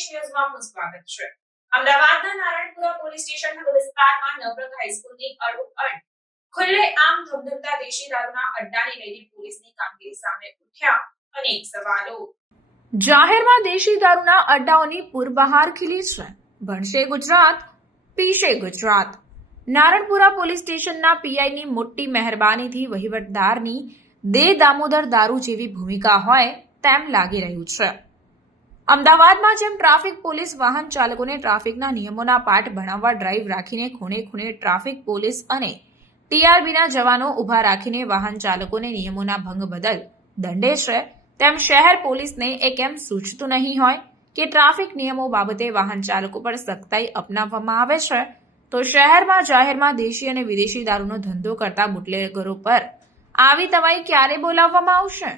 સંદેશ ન્યૂઝમાં આપનું સ્વાગત છે। અમદાવાદના નારણપુરા પોલીસ સ્ટેશન વિસ્તારમાં નવરંગ હાઈસ્કૂલની અડોઅડ ખુલ્લેઆમ ધમધમતા દેશી દારૂના અડ્ડાને લઈને પોલીસની કામગીરી સામે ઉઠ્યા અનેક સવાલો। જાહેરમાં દેશી દારૂના અડ્ડાઓની પૂરબહાર ખીલી છે। ભણશે ગુજરાત, પીશે ગુજરાત। નારણપુરા પોલીસ સ્ટેશનના પીઆઈની મોટી મહેરબાનીથી વહીવટદારની દે દામોદર દારૂ જેવી ભૂમિકા હોય તેમ લાગી રહ્યું છે। અમદાવાદમાં જેમ ટ્રાફિક પોલીસ વાહન ચાલકોને ટ્રાફિકના નિયમોના પાઠ ભણાવવા ડ્રાઈવ રાખીને ખૂણે ખૂણે ટ્રાફિક પોલીસ અને ટીઆરબીના જવાનો ઊભા રાખીને વાહન ચાલકોને નિયમોના ભંગ બદલ દંડે છે, તેમ શહેર પોલીસને એ કેમ સૂચતું નહીં હોય કે ટ્રાફિક નિયમો બાબતે વાહન ચાલકો પર સખ્તાઈ અપનાવવામાં આવે છે, તો શહેરમાં જાહેરમાં દેશી અને વિદેશી દારૂનો ધંધો કરતા બુટલેગરો પર આવી તવાઈ ક્યારે બોલાવવામાં આવશે?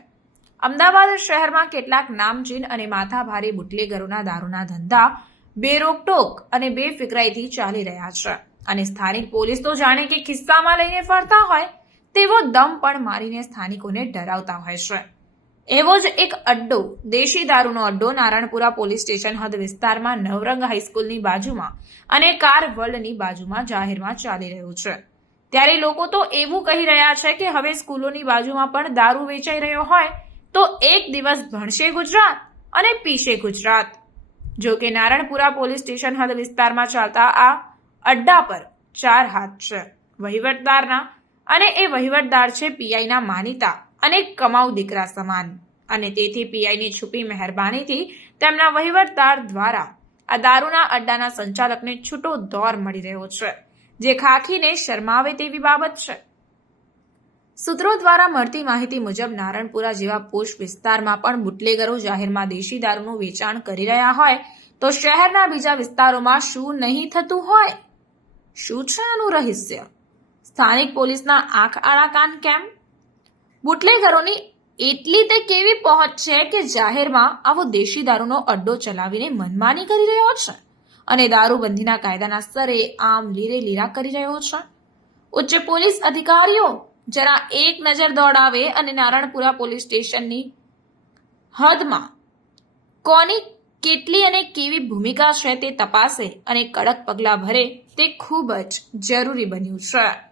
અમદાવાદ શહેરમાં કેટલાક નામચીન અને માથાભારે બુટલેગરોના દારૂના ધંધા બેરોકટોક અને બેફિકરાઈથી ચાલી રહ્યા છે અને સ્થાનિક પોલીસ તો જાણે કે ખિસ્સામાં લઈને ફરતા હોય તેવો દમ પણ મારીને સ્થાનિકોને ડરાવતા હોય છે। એવો જ એક અડ્ડો, દેશી દારૂનો અડ્ડો નારણપુરા પોલીસ સ્ટેશન હદ વિસ્તારમાં નવરંગ હાઈસ્કૂલની બાજુમાં અને કાર વર્લ્ડની બાજુમાં જાહેરમાં ચાલી રહ્યું છે। ત્યારે લોકો તો એવું કહી રહ્યા છે કે હવે સ્કૂલોની બાજુમાં પણ દારૂ વેચાઈ રહ્યો હોય તો એક દિવસ ભણશે ગુજરાત અને પીશે ગુજરાત। જો કે નારણપુરા પોલીસ સ્ટેશન હદ વિસ્તારમાં ચાલતા આ અડ્ડા પર ચાર હાથ છે વહીવટદારના, અને એ વહીવટદાર છે પીઆઈના માનીતા અને કમાઉ દીકરા સમાન, અને તેથી પીઆઈની છુપી મહેરબાનીથી તેમના વહીવટદાર દ્વારા આ દારૂના અડ્ડાના સંચાલકને છૂટો દોર મળી રહ્યો છે, જે ખાખીને શરમાવે તેવી બાબત છે। સૂત્રો દ્વારા મળતી માહિતી મુજબ નારણપુરા જેવા પોશ વિસ્તારમાં પણ બુટલેગરો જાહેરમાં દેશી દારૂનું વેચાણ કરી રહ્યા હોય તો શહેરના બીજા વિસ્તારોમાં શું નહીં થતું હોય? શું છે આનું રહસ્ય? સ્થાનિક પોલીસના આંખ આડા કાન કેમ? બુટલેગરોની એટલી તે કેવી પહોંચ છે કે જાહેરમાં આવો દેશી દારૂનો અડ્ડો ચલાવીને મનમાની કરી રહ્યો છે અને દારૂબંધીના કાયદાના સ્તરે આમ લીરે લીરા કરી રહ્યો છે? ઉચ્ચ પોલીસ અધિકારીઓ જરા એક નજર દોડાવે અને નારણપુરા પોલીસ સ્ટેશનની હદમાં કોની કેટલી અને કેવી ભૂમિકા છે તે તપાસે અને કડક પગલાં ભરે તે ખૂબ જ જરૂરી બન્યું છે।